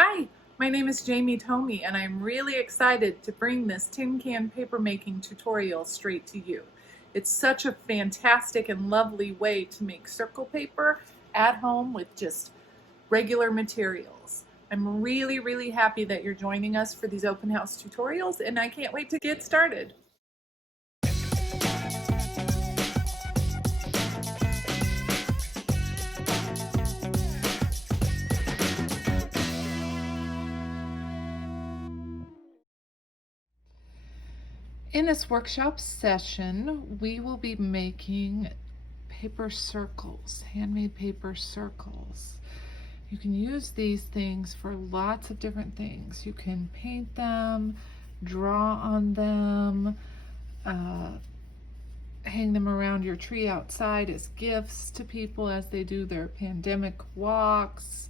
Hi, my name is Jamie Thome, and I'm really excited to bring this tin can paper making tutorial straight to you. It's such a fantastic and lovely way to make circle paper at home with just regular materials. I'm really happy that you're joining us for these open house tutorials, and I can't wait to get started. In this workshop session, we will be making paper circles, handmade paper circles. You can use these things for lots of different things. You can paint them, draw on them, hang them around your tree outside as gifts to people as they do their pandemic walks.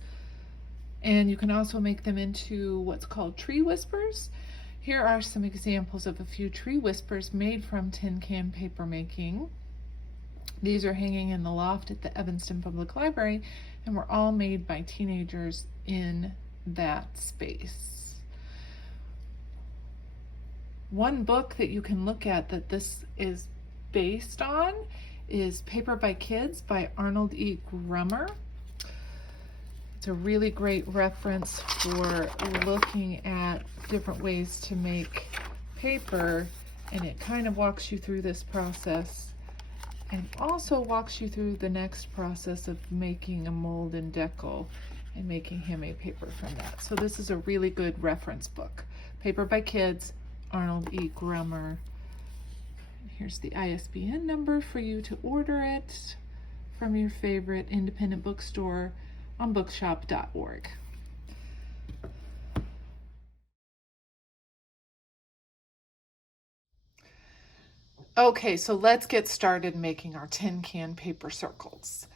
And you can also make them into what's called Treewhispers. Here are some examples of a few Treewhispers made from tin can paper making. These are hanging in the loft at the Evanston Public Library and were all made by teenagers in that space. One book that you can look at that this is based on is Paper by Kids by Arnold E. Grummer. It's a really great reference for looking at different ways to make paper, and it kind of walks you through this process and also walks you through the next process of making a mold and decal and making handmade paper from that. So this is a really good reference book. Paper by Kids, Arnold E. Grummer. Here's the ISBN number for you to order it from your favorite independent bookstore on bookshop.org. Okay, so let's get started making our tin can paper circles.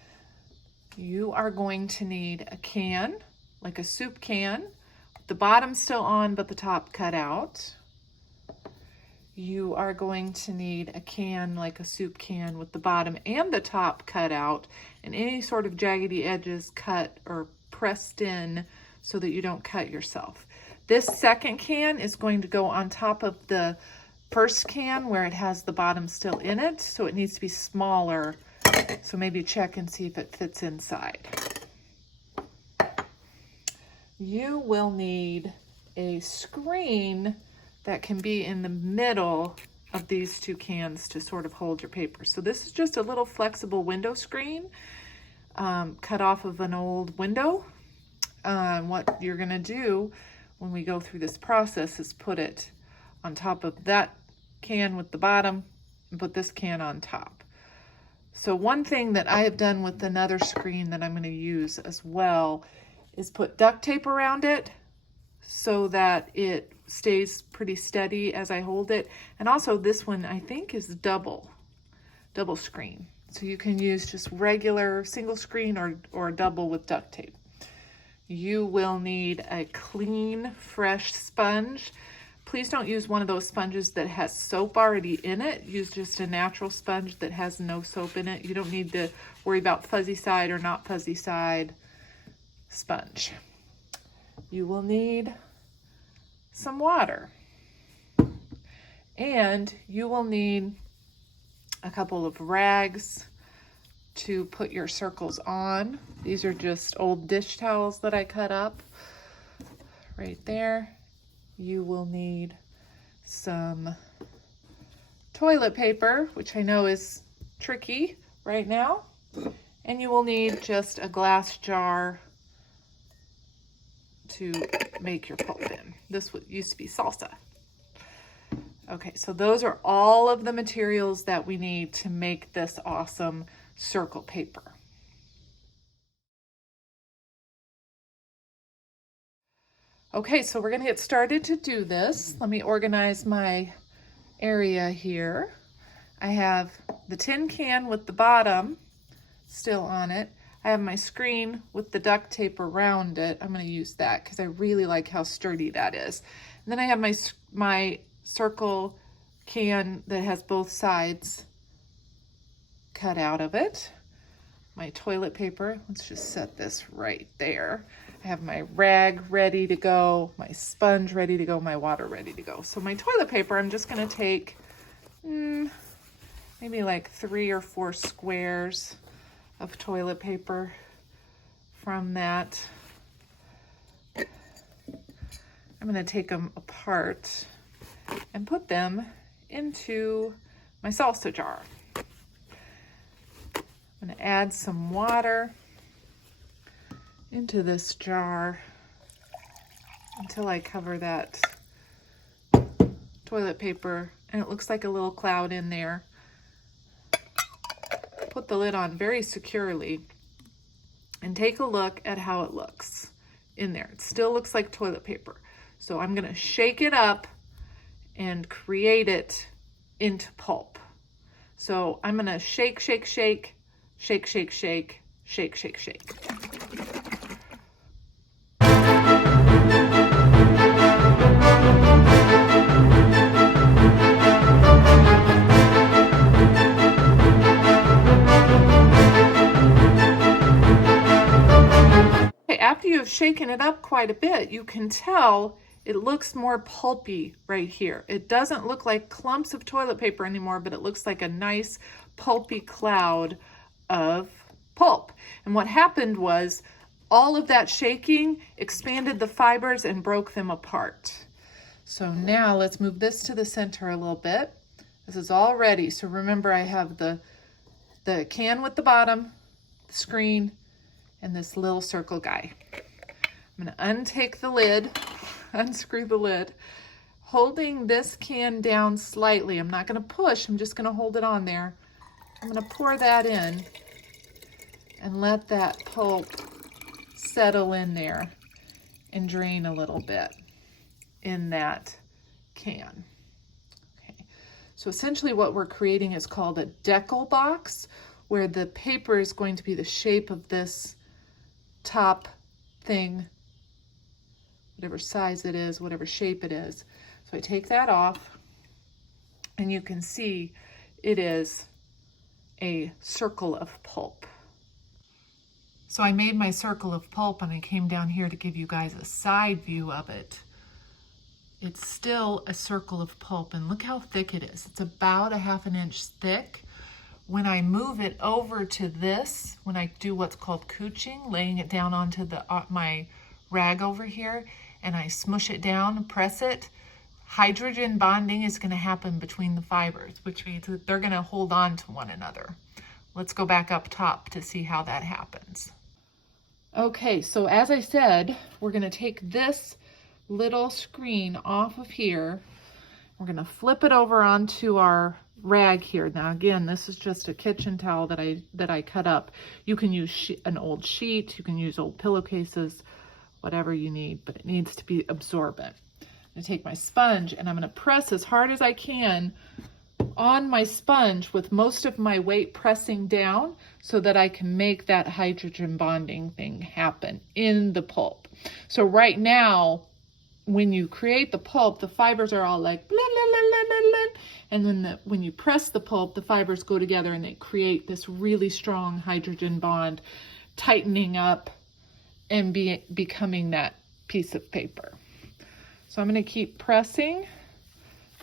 You are going to need a can, like a soup can, with the bottom still on but the top cut out. You are going to need a can like a soup can with the bottom and the top cut out and any sort of jaggedy edges cut or pressed in so that you don't cut yourself. This second can is going to go on top of the first can where it has the bottom still in it, so it needs to be smaller. So maybe check and see if it fits inside. You will need a screen that can be in the middle of these two cans to sort of hold your paper. So this is just a little flexible window screen cut off of an old window. What you're gonna do when we go through this process is put it on top of that can with the bottom and put this can on top. So one thing that I have done with another screen that I'm gonna use as well is put duct tape around it so that it stays pretty steady as I hold it. And also this one I think is double screen. So you can use just regular single screen or double with duct tape. You will need a clean, fresh sponge. Please don't use one of those sponges that has soap already in it. Use just a natural sponge that has no soap in it. You don't need to worry about fuzzy side or not fuzzy side sponge. You will need some water, and you will need a couple of rags to put your circles on. These are just old dish towels that I cut up right there. You will need some toilet paper, which I know is tricky right now, and you will need just a glass jar to make your pulp in. This used to be salsa. Okay, so those are all of the materials that we need to make this awesome circle paper. Okay, so we're gonna get started to do this. Let me organize my area here. I have the tin can with the bottom still on it. I have my screen with the duct tape around it. I'm going to use that because I really like how sturdy that is. And then I have my circle can that has both sides cut out of it. My toilet paper, let's just set this right there. I have my rag ready to go, my sponge ready to go, my water ready to go. So my toilet paper, I'm just gonna take maybe like 3 or 4 squares of toilet paper from that. I'm gonna take them apart and put them into my salsa jar. I'm gonna add some water into this jar until I cover that toilet paper and it looks like a little cloud in there. Put the lid on very securely and take a look at how it looks in there. It still looks like toilet paper. So I'm gonna shake it up and create it into pulp. So I'm gonna shake, shake, shake, shake, shake, shake, shake, shake, shake. After you've shaken it up quite a bit, you can tell it looks more pulpy right here. It doesn't look like clumps of toilet paper anymore, but it looks like a nice pulpy cloud of pulp. And what happened was all of that shaking expanded the fibers and broke them apart. So now let's move this to the center a little bit. This is all ready. So remember, I have the can with the bottom, the screen, and this little circle guy. I'm gonna untake the lid, unscrew the lid, holding this can down slightly. I'm not gonna push, I'm just gonna hold it on there. I'm gonna pour that in and let that pulp settle in there and drain a little bit in that can. Okay, so essentially what we're creating is called a decal box, where the paper is going to be the shape of this top thing, whatever size it is, whatever shape it is. So I take that off and you can see it is a circle of pulp. So I made my circle of pulp and I came down here to give you guys a side view of it. It's still a circle of pulp and look how thick it is. It's about 1/2 inch thick. When I move it over to this, when I do what's called couching, laying it down onto my rag over here, and I smush it down, press it, hydrogen bonding is going to happen between the fibers, which means that they're going to hold on to one another. Let's go back up top to see how that happens. Okay, so as I said, we're going to take this little screen off of here. We're going to flip it over onto our rag here. Now again, this is just a kitchen towel that I cut up. You can use an old sheet, you can use old pillowcases, whatever you need, but it needs to be absorbent. I'm gonna take my sponge and I'm gonna press as hard as I can on my sponge with most of my weight pressing down so that I can make that hydrogen bonding thing happen in the pulp. So right now, when you create the pulp, the fibers are all like blah, blah, blah, blah, blah, blah. And then when you press the pulp, the fibers go together and they create this really strong hydrogen bond, tightening up and becoming that piece of paper. So I'm going to keep pressing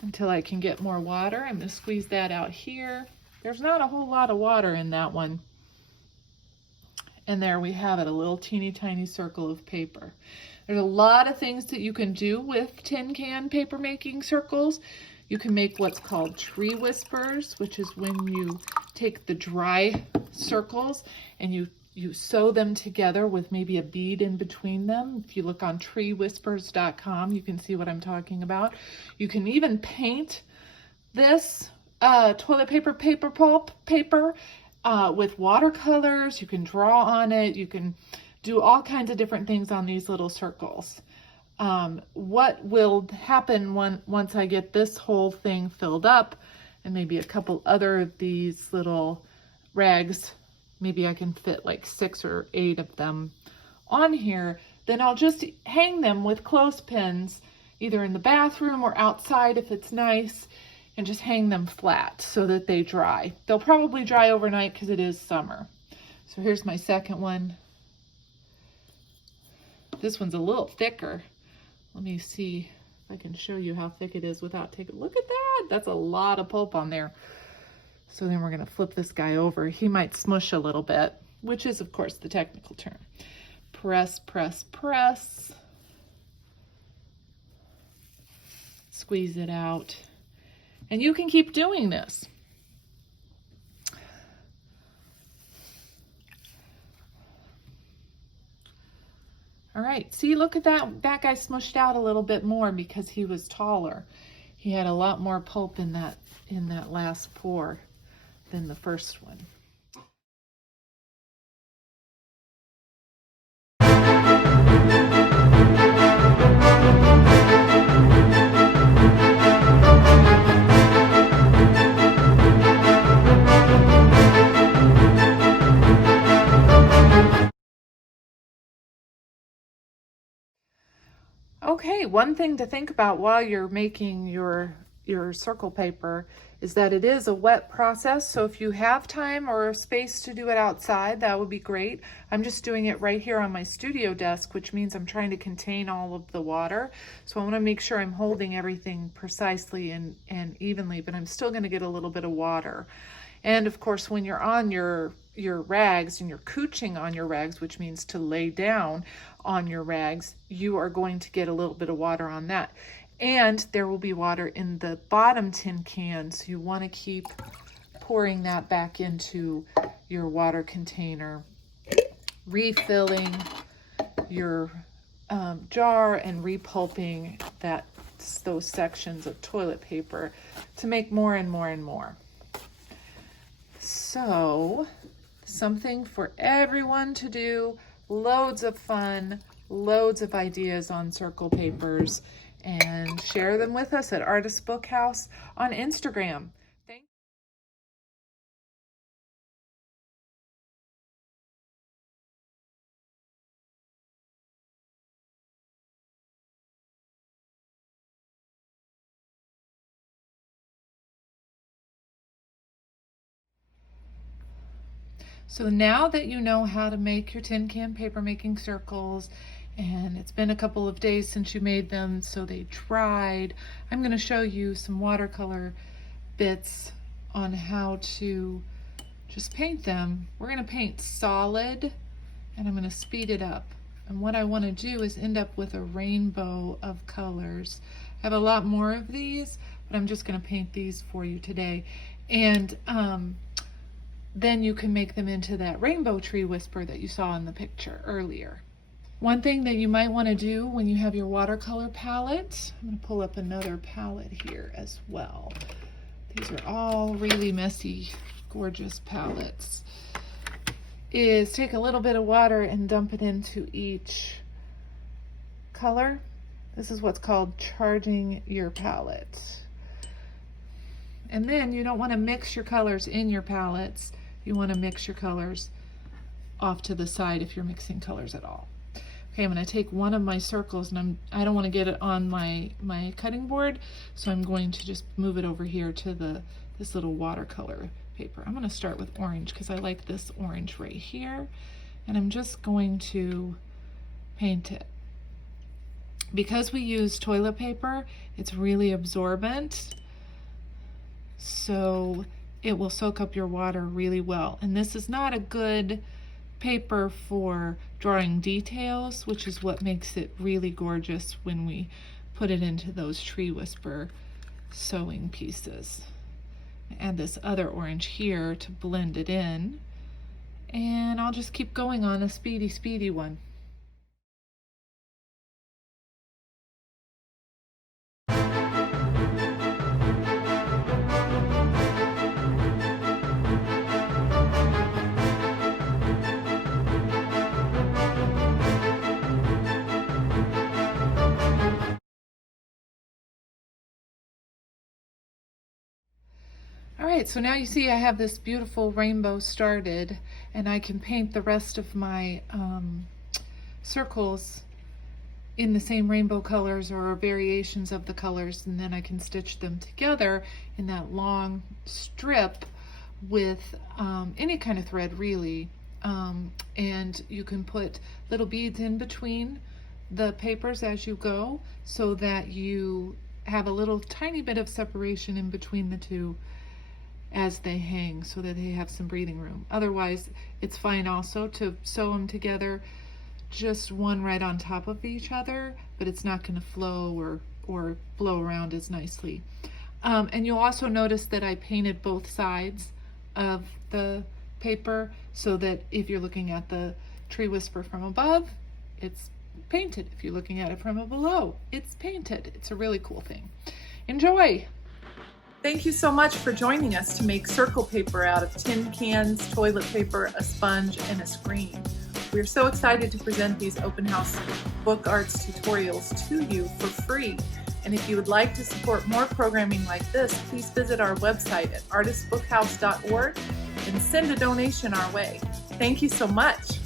until I can get more water. I'm going to squeeze that out here. There's not a whole lot of water in that one. And there we have it, a little teeny tiny circle of paper. There's a lot of things that you can do with tin can paper making circles. You can make what's called Treewhispers, which is when you take the dry circles and you sew them together with maybe a bead in between them. If you look on treewhispers.com, you can see what I'm talking about. You can even paint this toilet paper pulp paper with watercolors. You can draw on it. You can do all kinds of different things on these little circles. What will happen once I get this whole thing filled up and maybe a couple other of these little rags, maybe I can fit like 6 or 8 of them on here, then I'll just hang them with clothespins either in the bathroom or outside if it's nice, and just hang them flat so that they dry. They'll probably dry overnight because it is summer. So here's my second one. This one's a little thicker. Let me see if I can show you how thick it is without taking, look at that. That's a lot of pulp on there. So then we're gonna flip this guy over. He might smush a little bit, which is of course the technical term. Press, press, press. Squeeze it out. And you can keep doing this. All right, see, look at that. That guy smushed out a little bit more because he was taller. He had a lot more pulp in that last pour than the first one. Okay, one thing to think about while you're making your circle paper is that it is a wet process. So if you have time or space to do it outside, that would be great. I'm just doing it right here on my studio desk, which means I'm trying to contain all of the water. So I want to make sure I'm holding everything precisely and evenly, but I'm still going to get a little bit of water. And of course, when you're on your rags and you're couching on your rags, which means to lay down on your rags, you are going to get a little bit of water on that. And there will be water in the bottom tin can, so you want to keep pouring that back into your water container, refilling your jar and repulping those sections of toilet paper to make more and more and more. So, something for everyone to do, loads of fun, loads of ideas on circle papers, and share them with us at Artist Book House on Instagram. Thank you. So now that you know how to make your tin can paper making circles, and it's been a couple of days since you made them, so they dried, I'm going to show you some watercolor bits on how to just paint them. We're going to paint solid, and I'm going to speed it up. And what I want to do is end up with a rainbow of colors. I have a lot more of these, but I'm just going to paint these for you today. And then you can make them into that rainbow tree whisper that you saw in the picture earlier. One thing that you might want to do when you have your watercolor palette, I'm going to pull up another palette here as well. These are all really messy, gorgeous palettes, is take a little bit of water and dump it into each color. This is what's called charging your palette. And then you don't want to mix your colors in your palettes. You want to mix your colors off to the side if you're mixing colors at all. Okay, I'm going to take one of my circles, and I don't want to get it on my cutting board, so I'm going to just move it over here to this little watercolor paper. I'm going to start with orange because I like this orange right here, and I'm just going to paint it. Because we use toilet paper, it's really absorbent, so it will soak up your water really well. And this is not a good paper for drawing details, which is what makes it really gorgeous when we put it into those Treewhisper sewing pieces. Add this other orange here to blend it in, and I'll just keep going on a speedy one. All right, so now you see I have this beautiful rainbow started, and I can paint the rest of my circles in the same rainbow colors or variations of the colors, and then I can stitch them together in that long strip with any kind of thread really, and you can put little beads in between the papers as you go so that you have a little tiny bit of separation in between the two as they hang, so that they have some breathing room. Otherwise, it's fine also to sew them together, just one right on top of each other, but it's not going to flow or blow around as nicely. And you'll also notice that I painted both sides of the paper so that if you're looking at the Tree Whisper from above, it's painted. If you're looking at it from below, it's painted. It's a really cool thing. Enjoy! Thank you so much for joining us to make circle paper out of tin cans, toilet paper, a sponge, and a screen. We're so excited to present these open house book arts tutorials to you for free. And if you would like to support more programming like this, please visit our website at artistbookhouse.org and send a donation our way. Thank you so much.